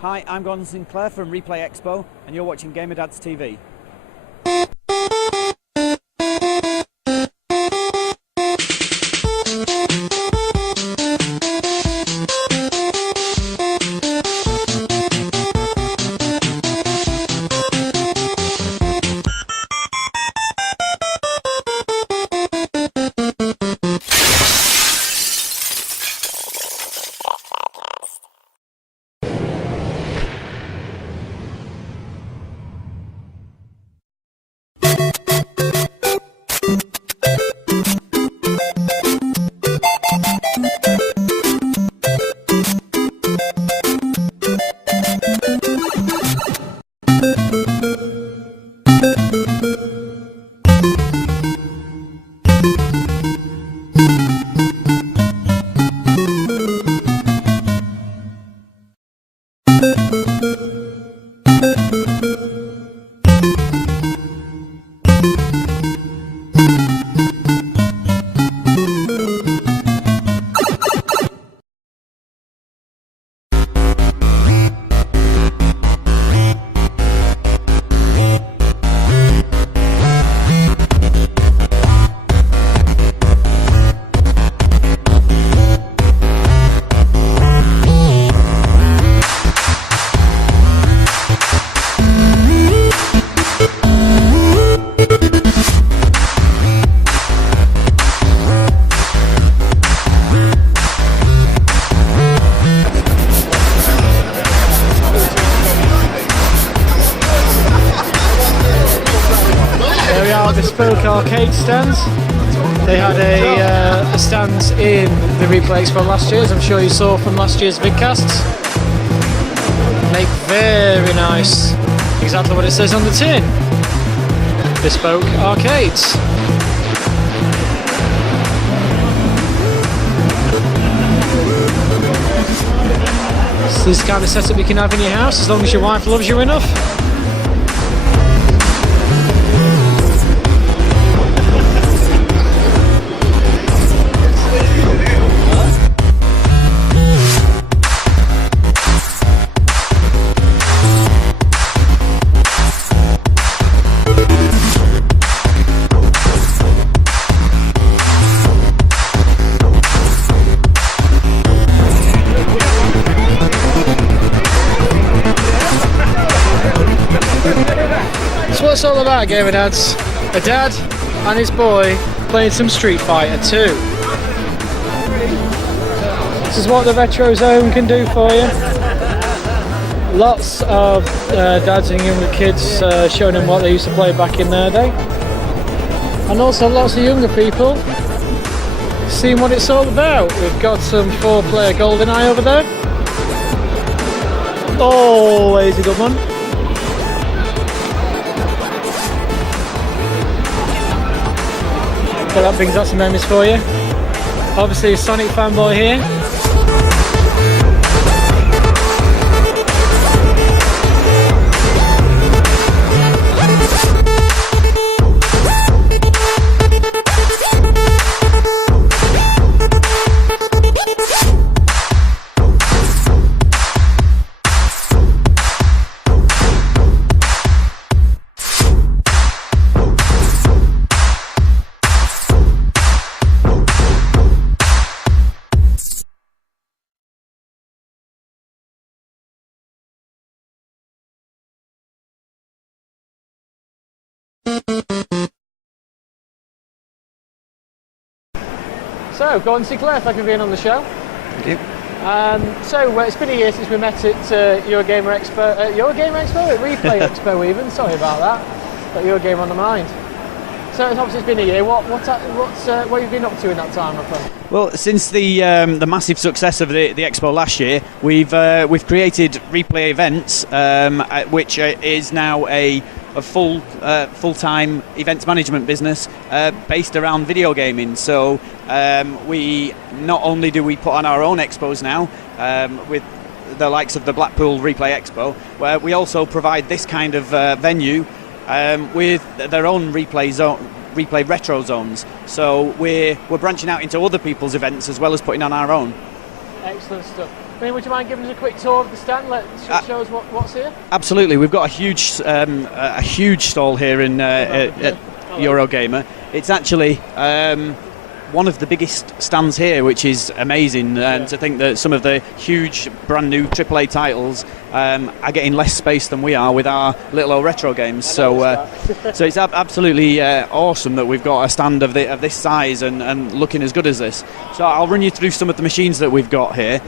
Hi, I'm Gordon Sinclair from Replay Expo, and you're watching GamerDads TV. Bespoke arcade stands. They had a stand in the Replay Expo last year, as I'm sure you saw from last year's Vidcasts. Make very nice, exactly what it says on the tin. Bespoke arcades. So this is the kind of setup you can have in your house as long as your wife loves you enough. So what's all about, GamerDads? A dad and his boy playing some Street Fighter 2. This is what the Retro Zone can do for you. Lots of dads and younger kids showing them what they used to play back in their day. And also lots of younger people seeing what it's all about. We've got some 4-player GoldenEye over there. Always a good one. So that brings out some memories for you. Obviously a Sonic fanboy here. So, Gordon Sinclair, thank you for being on the show. Thank you. So, it's been a year since we met at Eurogamer Expo. Eurogamer Expo? At Replay Expo even, sorry about that. Got Eurogamer on the mind. So, obviously it's been a year. What have you been up to in that time, my friend? Well, since the massive success of the Expo last year, we've created Replay Events, which is now a full-time events management business based around video gaming. So we not only do we put on our own expos now with the likes of the Blackpool Replay Expo, where we also provide this kind of venue with their own replay retro zones. So we're branching out into other people's events as well as putting on our own. Excellent stuff. I mean, would you mind giving us a quick tour of the stand? Show us what's here. Absolutely, we've got a huge stall here in at Eurogamer. It's actually one of the biggest stands here, which is amazing. And to think that some of the huge, brand new AAA titles are getting less space than we are with our little old retro games. So it's absolutely awesome that we've got a stand of this size and looking as good as this. So I'll run you through some of the machines that we've got here.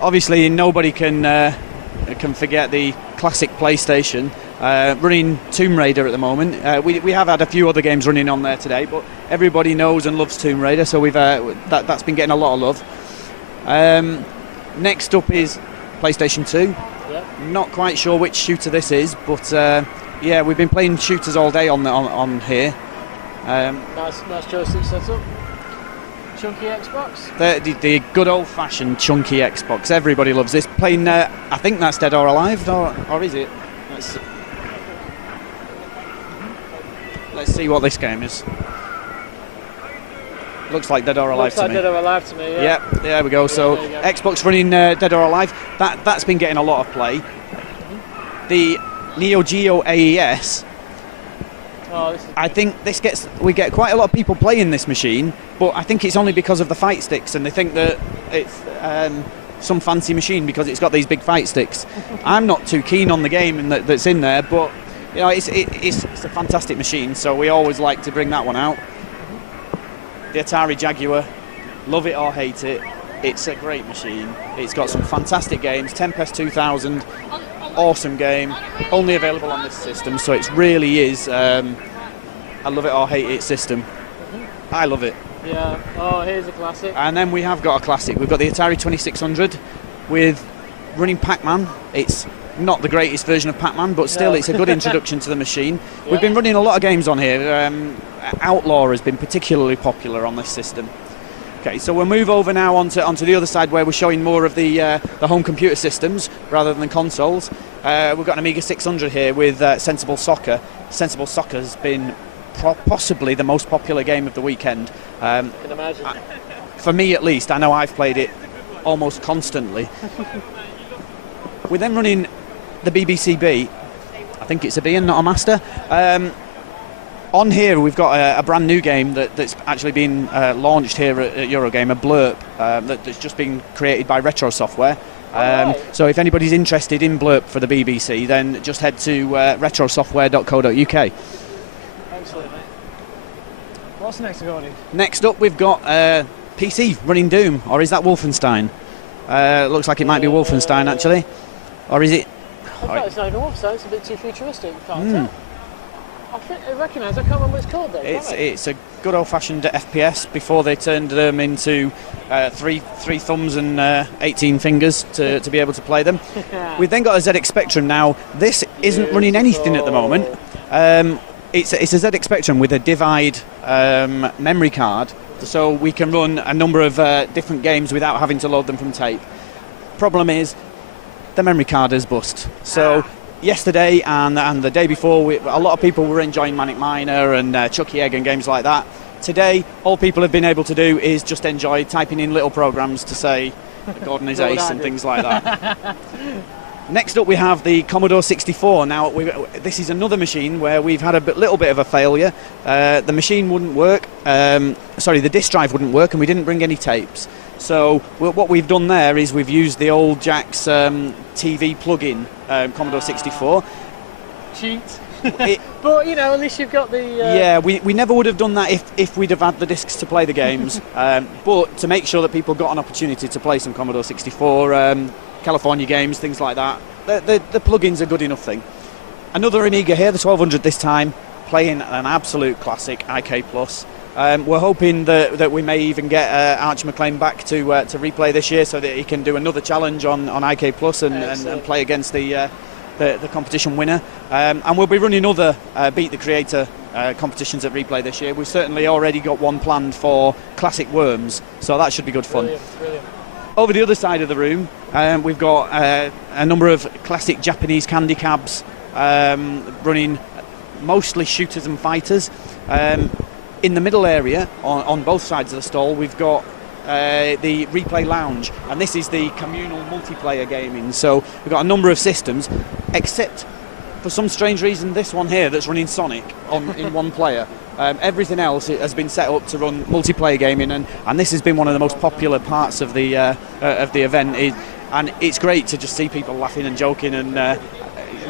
Obviously, nobody can forget the classic PlayStation. Running Tomb Raider at the moment. We have had a few other games running on there today, but everybody knows and loves Tomb Raider, so we've that's been getting a lot of love. Next up is PlayStation 2. Yep. Not quite sure which shooter this is, but yeah, we've been playing shooters all day on here. Nice joystick setup. Chunky Xbox. The good old-fashioned chunky Xbox. Everybody loves this. Playing, I think that's Dead or Alive, or is it? Let's see what this game is. Looks like Dead or Alive to me. Looks like Dead or Alive to me, yeah. Yep, there we go. So Xbox running Dead or Alive. That's been getting a lot of play. The Neo Geo AES. I think we get quite a lot of people playing this machine, but I think it's only because of the fight sticks, and they think that it's some fancy machine because it's got these big fight sticks. I'm not too keen on the game that's in there, but you know, it's a fantastic machine, so we always like to bring that one out. The Atari Jaguar, love it or hate it, it's a great machine. It's got some fantastic games. Tempest 2000, awesome game, only available on this system, so it really is a love it or hate it system. I love it. Yeah, oh, here's a classic. And then we have got a classic. We've got the Atari 2600 with running Pac-Man. It's not the greatest version of Pac-Man, but still it's a good introduction to the machine. Yeah. We've been running a lot of games on here. Outlaw has been particularly popular on this system. Okay, so we'll move over now onto the other side where we're showing more of the home computer systems rather than consoles. We've got an Amiga 600 here with Sensible Soccer. Sensible Soccer's been possibly the most popular game of the weekend. I can imagine. For me at least, I know I've played it almost constantly. We're then running the BBC B. I think it's a B and not a master. On here we've got a brand new game that's actually been launched here at Eurogamer, Blurp, that's just been created by Retro Software. So if anybody's interested in Blurp for the BBC, then just head to retrosoftware.co.uk. Excellent. What's next, Gordon? Next up we've got PC running Doom, or is that Wolfenstein? Looks like it might be Wolfenstein actually. Or is it? In fact, it's not even Wolfenstein, it's a bit too futuristic, can't tell. I recognise, I can't remember what it's called though. It's a good old-fashioned FPS before they turned them into three thumbs and 18 fingers to be able to play them. We've then got a ZX Spectrum now. This isn't running anything at the moment. It's a ZX Spectrum with a Divide memory card, so we can run a number of different games without having to load them from tape. Problem is, the memory card is bust. So yesterday and the day before, a lot of people were enjoying Manic Miner and Chucky Egg and games like that. Today, all people have been able to do is just enjoy typing in little programs to say Gordon is ace and things like that. Next up we have the Commodore 64. Now this is another machine where we've had a little bit of a failure. The machine wouldn't work, the disk drive wouldn't work, and we didn't bring any tapes. So what we've done there is we've used the old Jack's TV plug-in Commodore 64. Cheat. But you know, at least you've got the... Yeah, we never would have done that if we'd have had the discs to play the games. But to make sure that people got an opportunity to play some Commodore 64, California games, things like that, the plug-in's a good enough thing. Another Amiga here, the 1200 this time, playing an absolute classic, IK+. We're hoping that we may even get Archie McLean back to replay this year so that he can do another challenge on IK+ and play against the competition winner. And we'll be running other Beat the Creator competitions at Replay this year. We've certainly already got one planned for Classic Worms, so that should be good fun. Brilliant. Over the other side of the room, we've got a number of classic Japanese candy cabs running mostly shooters and fighters. In the middle area, on both sides of the stall, we've got the Replay Lounge, and this is the communal multiplayer gaming. So we've got a number of systems, except for some strange reason this one here that's running Sonic in one player. Everything else has been set up to run multiplayer gaming, and this has been one of the most popular parts of the event. And it's great to just see people laughing and joking and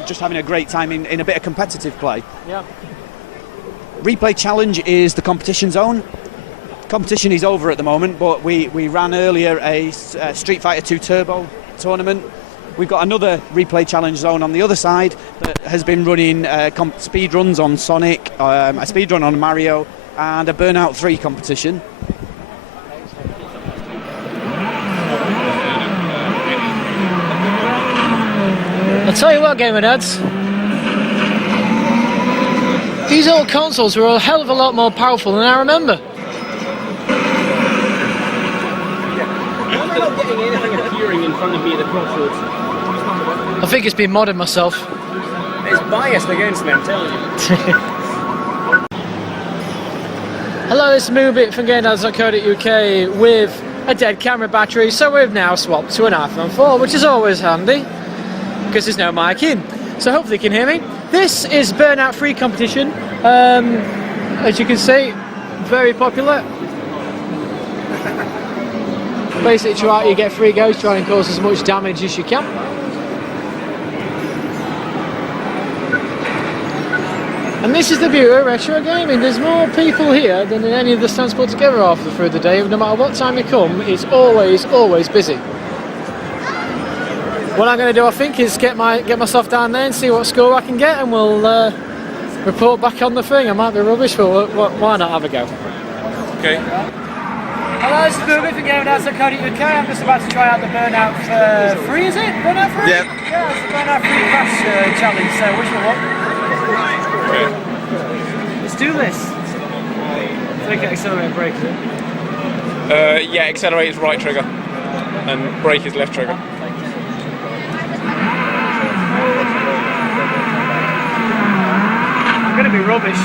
just having a great time in a bit of competitive play. Yeah. Replay Challenge is the competition zone. Competition is over at the moment, but we ran earlier a Street Fighter 2 Turbo tournament. We've got another Replay Challenge zone on the other side that has been running speed runs on Sonic, a speed run on Mario, and a Burnout 3 competition. I'll tell you what, GamerDads, these old consoles were a hell of a lot more powerful than I remember. I'm not getting anything appearing in front of me at the crossroads. I think it's been modding myself. It's biased against me, I'm telling you. Hello, this is Moobit from GamerDads.co.uk with a dead camera battery, so we've now swapped to an iPhone 4, which is always handy because there's no mic in. So hopefully you can hear me. This is Burnout 3 competition. As you can see, very popular. Basically, try you get 3 goes, try and cause as much damage as you can. And this is the beauty of retro gaming. There's more people here than in any of the stands put together through the day. No matter what time you come, it's always busy. What I'm going to do, I think, is get myself down there and see what score I can get, and we'll report back on the thing. I might be rubbish, but why not have a go? Okay. Hello, this is Moobit from GamerDads.co.uk. I'm just about to try out the Burnout 3, is it? Burnout 3? Yeah. Yeah, it's the Burnout 3 Crash challenge, so wish me luck. Okay. Let's do this. I think accelerate and brake, is it? Yeah, accelerate is right trigger, and brake is left trigger. I'm going to be rubbish.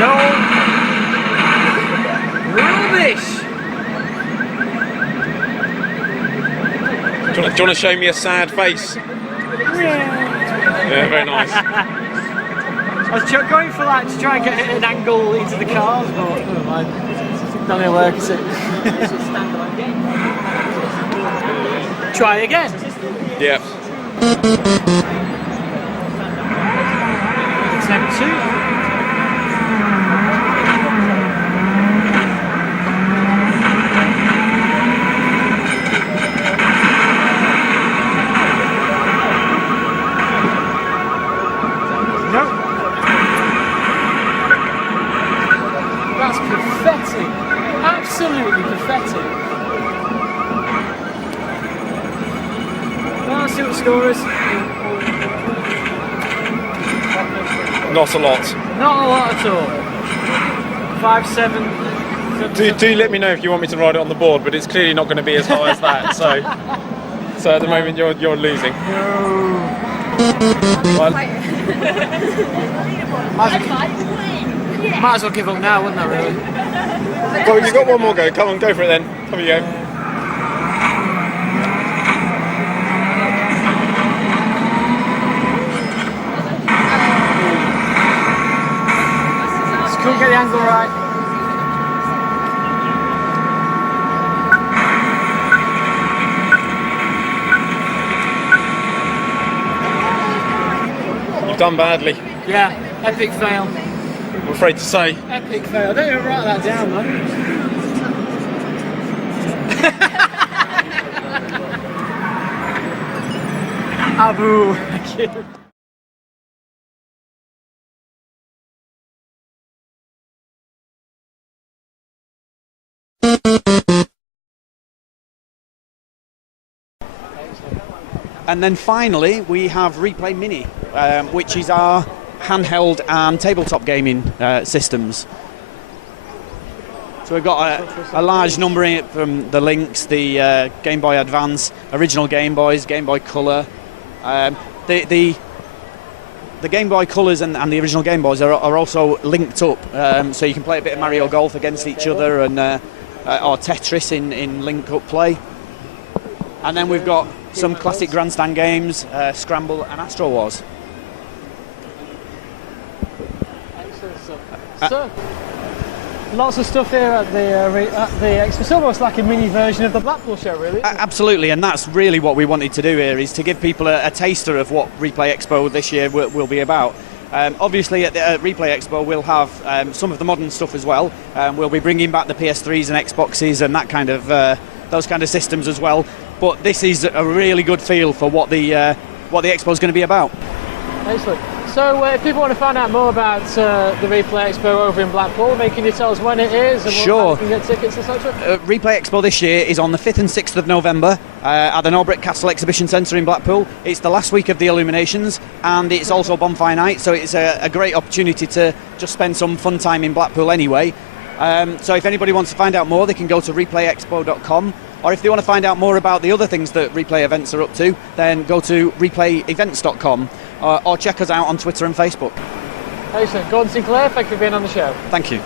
Don't. Rubbish! Do you want to show me a sad face? Yeah, very nice. I was going for that to try and get an angle into the cars, but never mind. Not going to work, is it? Try again. Yeah. Attempt 2. No. That's pathetic. Absolutely pathetic. Well, let's see what the score is. Not a lot. Not a lot at all. 5-7. Do let me know if you want me to ride it on the board, but it's clearly not going to be as high as that. So at the moment you're losing. Well, might as well give up now, wouldn't I, really? well, you've got one more go. Come on, go for it then. Come you go. Just couldn't get the angle right. You've done badly. Yeah, epic fail. I'm afraid to say. Epic fail. I don't even write that down, man. Abu. And then finally we have Replay Mini, which is our handheld and tabletop gaming systems. So we've got a large number in it from the Lynx, the Game Boy Advance, original Game Boys, Game Boy Color. The the Game Boy Colors and the original Game Boys are also linked up, so you can play a bit of Mario Golf against each other, and or Tetris in link-up play. And then we've got some classic Grandstand games, Scramble and Astro Wars. Excellent stuff. So, lots of stuff here at the Expo. It's almost like a mini version of the Blackpool show, really. Absolutely, and that's really what we wanted to do here, is to give people a taster of what Replay Expo this year will be about. Obviously at Replay Expo we'll have some of the modern stuff as well. We'll be bringing back the PS3s and Xboxes and that kind of those kind of systems as well. But this is a really good feel for what the Expo is going to be about. Excellent. So if people want to find out more about the Replay Expo over in Blackpool, can you tell us when it is and sure. You can get tickets, etc.? Replay Expo this year is on the 5th and 6th of November at the Norbrick Castle Exhibition Centre in Blackpool. It's the last week of the illuminations, and it's also bonfire night, so it's a great opportunity to just spend some fun time in Blackpool anyway. So if anybody wants to find out more, they can go to replayexpo.com, or if they want to find out more about the other things that Replay Events are up to, then go to replayevents.com, or check us out on Twitter and Facebook. Excellent. Gordon Sinclair, thank you for being on the show. Thank you.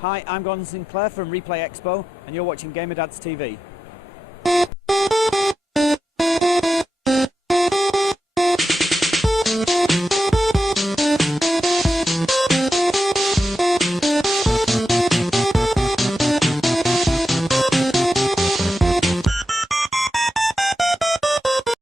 Hi, I'm Gordon Sinclair from Replay Expo, and you're watching GamerDads TV.